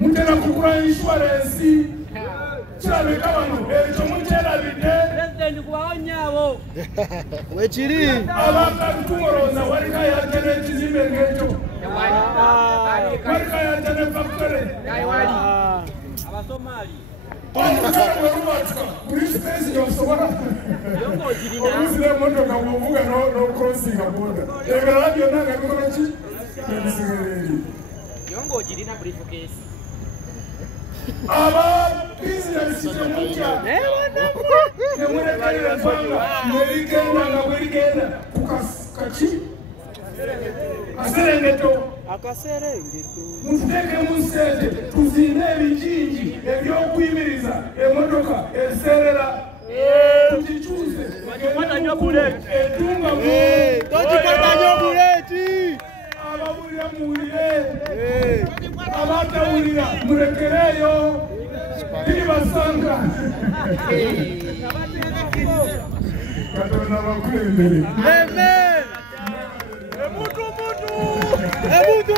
Mutera kukura insurance cyabeka abantu ejo mutera bide president kubaonyabo wechiri abaka tumoroza warika ya tene tizimengejo warika ya tene factory wali abasomali President of Somalia. Yongo jirina. Usile moto na kuvuga no crossing aboda. Radio na ngakora chi. Yongo jirina briefcase. Aba business chimucha. Nemure kali fanga. Merikenda na werikenda kukachi. Aserengeto. Akaserengeto. Muteke musete tuzine bijinji ebyokwimiriza emotoka eserera tuchichuze Tukipata nyobuleti etunga Tukipata nyobuleti ababulira muwulire abatawulira murekereyo tibasanga Katonda bakulembere. Amen. Emutu